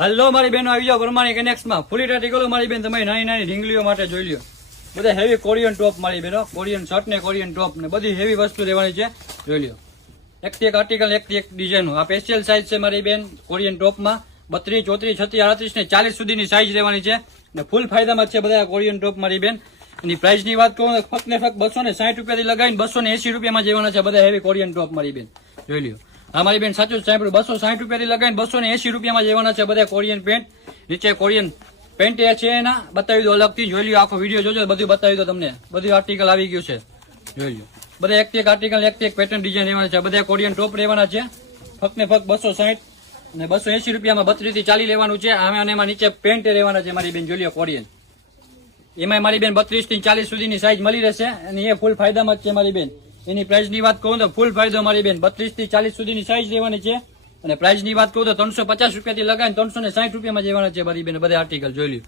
Hello મારી બહેનો આવી જાઓ પ્રમાણિક એનેક્સમાં ફૂલી આર્ટિકલો મારી બેન તમારી નાની નાની ઢીંગલીઓ માટે જોઈ લ્યો. બધા હેવી કોરિયન ટોપ મારી બેનો, કોરિયન શર્ટ ને કોરિયન ટોપ ને બધી હેવી વસ્તુ લેવાની છે. જોઈ લ્યો, એકથી એક આર્ટિકલ, એકથી એક ડિઝાઇન. આ સ્પેશિયલ સાઇઝ છે મારી બેન કોરિયન ટોપમાં. 32, 34, 36, 38 ને 40 સુધીની સાઇઝ લેવાની છે ને ફૂલ ફાયદામાં છે બધા કોરિયન ટોપ મારી બેન. એની પ્રાઇસ ની વાત કરું તો ફક્ત ને ફક્ત 260 રૂપિયાથી લગાવીને 280 રૂપિયામાં જેવાના છે બધા હેવી કોરિયન ટોપ મારી બેન. જોઈ લ્યો, હા મારી બેન સાચું જ સાંભળ્યું, 260 રૂપિયાથી લગાવીને 280 રૂપિયામાં જેવાના છે બધા કોરિયન પેન્ટ. નીચે કોરિયન પેન્ટ છે એના બતાવી દો અલગથી. જોઈ લ્યો, આખો વિડીયો જોજો, બધું બતાવી દો તમને. બધું આર્ટિકલ આવી ગયું છે. જોઈ લ્યો, બધા એકથી એક આર્ટિકલ, એકથી એક પેટર્ન ડિઝાઇન રહેવાના છે. બધા કોરિયન ટોપ રહેવાના છે ફક્ત ને ફક્ત 260 અને 280 રૂપિયામાં 32 થી 40 લેવાનું છે. અને એમાં નીચે પેન્ટ રહેવાના છે મારી બેન. જોઈ લ્યો, કોરિયન એમાં મારી બેન 32 થી 40 સુધીની સાઇઝ મળી રહેશે અને એ ફૂલ ફાયદામાં જ છે મારી બેન. એની પ્રાઇસ ની વાત કહું તો ફૂલ ફાયદો મારી બેન 32 થી 40 સુધીની સાઇઝ લેવાની છે. અને પ્રાઇસ ની વાત કહું તો 350 રૂપિયાથી લગાવીને 360 રૂપિયામાં જેવાના છે મારી બેન બધા આર્ટિકલ. જોઈ લ્યો,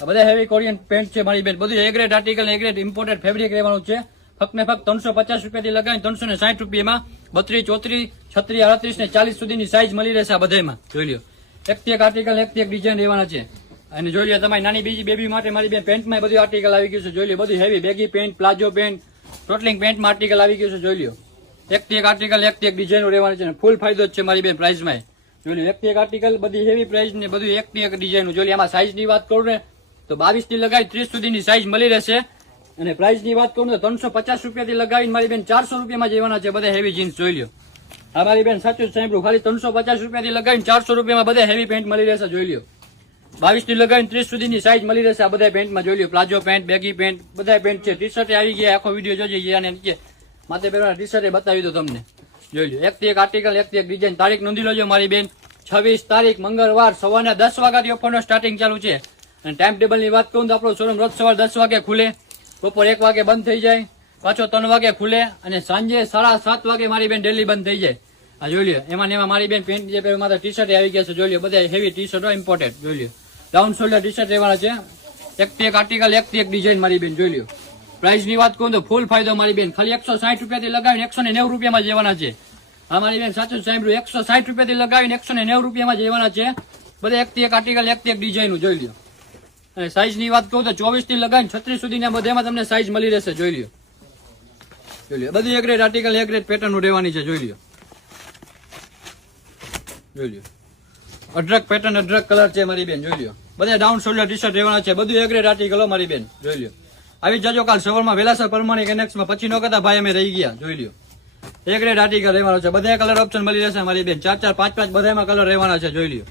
આ બધા હેવી કોરિયન પેન્ટ છે મારી બેન. બધું એ ગ્રેડ આર્ટિકલ, એ ગ્રેડ ઇમ્પોર્ટેડ ફેબ્રિક રહેવાનું છે. ફક્ત ને ફક્ત 350 રૂપિયાથી લગાવીને 360 રૂપિયામાં 32, 34, 36, 38 ને 40 સુધીની સાઇઝ મળી રહેશે આ બધામાં. જોઈ લ્યો, એકથી એક આર્ટિકલ, એકથી એક ડિઝાઇન રહેવાના છે. અને જોઈ લો, તમારી નાની બીજી બેબી માટે મારી બેન પેન્ટમાં બધું આર્ટિકલ આવી ગયું છે. જોઈ લો, બધું heavy baggy pant, palazzo pant, ટોટલિંગ પેન્ટમાં આર્ટિકલ આવી ગયું છે. જોઈ લો, એકથી એક આર્ટિકલ, એકથી એક ડિઝાઇન રહેવાની છે. ફૂલ ફાયદો જ છે મારી બેન પ્રાઇસમાં. જોઈ લો, એકથી એક આર્ટિકલ, બધી હેવી પ્રાઇસ ને બધું એકથી એક ડિઝાઇન. જોઈ લો, એમાં સાઇઝ ની વાત કરું ને તો 22 થી લગાવી 30 સુધીની સાઇઝ મળી રહેશે. અને પ્રાઇસ ની વાત કરું તો 350 રૂપિયાથી લગાવીને મારી બેન 400 રૂપિયામાં જેવાના છે બધા હેવી જીન્સ. જોઈ લો, આ મારી બેન સાચું જ સાંભળ્યું, ખાલી 350 રૂપિયાથી લગાવીને 400 રૂપિયામાં બધા હેવી પેન્ટ મળી રહેશે. જોઈ લો, 22 થી લગાવીને 30 સુધીની સાઇઝ મળી રહેશે આ બધા પેન્ટમાં. જોઈ લો, પ્લાઝો પેન્ટ, બેગી પેન્ટ, બધા પેન્ટ છે. ટી શર્ટ આવી ગયા, આખો વિડીયો જોજો અને નીચે માથે પહેરવાના ટી શર્ટ બતાવી દો તમને. જોઈ લો, એકથી એક આર્ટિકલ, એકથી એક ડિઝાઇન. તારીખ નોંધી લેજો મારી બેન, 26 તારીખ મંગળવાર સવારના 10 વાગ્યાથી ઓફરનો સ્ટાર્ટિંગ ચાલુ છે. અને ટાઈમ ટેબલ ની વાત કરું તો આપણો શોરૂમ રોજ સવાર 10 વાગે ખુલે, બપોર 1 વાગે બંધ થઈ જાય, પાછો 3 વાગે ખુલે અને સાંજે 7:30 વાગે મારી બેન ડેલી બંધ થઈ જાય. આ જોઈ લો, એમાં મારી બેન પેન્ટ જે પહેર્યું માત્ર ટી શર્ટ આવી ગયા છે. જોઈ લો, બધા હેવી ટી શર્ટો ઇમ્પોર્ટેડ. જોઈ લો, ડાઉન શોલ્ડર ટી શર્ટ રહેવાના છે. એકથી એક આર્ટિકલ, એકથી એક ડિઝાઇન મારી બેન. જોઈ લો, પ્રાઇસ ની વાત કરું તો ફૂલ ફાયદો મારી બેન, ખાલી 160 રૂપિયાથી લગાવીને 190 રૂપિયામાં જેવાના છે. આ મારી બેન સાચું સાંભળ્યું, 160 રૂપિયાથી લગાવીને 190 રૂપિયામાં જેવાના છે. બધા એકથી એક આર્ટિકલ, એકથી એક ડિઝાઇન. જોઈ લો, અને સાઇઝ ની વાત કહું તો 24 થી લગાવીને 36 સુધીના બધામાં તમને સાઇઝ મળી રહેશે. જોઈ લો, જોઈ લો, બધી એક ગ્રેડ આર્ટિકલ, એક ગ્રેડ પેટર્ન રહેવાની છે. જોઈ લો, જોઈ લો, અઢળક પેટર્ન, અઢળક કલર છે મારી બેન. જોઈ લો, બધા ડાઉન શોલ્ડર ટી શર્ટ રહેવાના છે. બધું એક ગ્રેડ આર્ટિકલો મારી બેન. જોઈ લો, આવી જજો કાલ સવારમાં વેલાસર પ્રમાણિક એનેક્સમાં. પછી નો કહેતા ભાઈ અમે રહી ગયા. જોઈ લો, એક ગ્રેડ આર્ટિકલ રહેવાનો છે. બધા કલર ઓપ્શન મળી રહેશે મારી બેન. 4, 4, 5, 5 બધામાં કલર રહેવાના છે. જોઈ લો.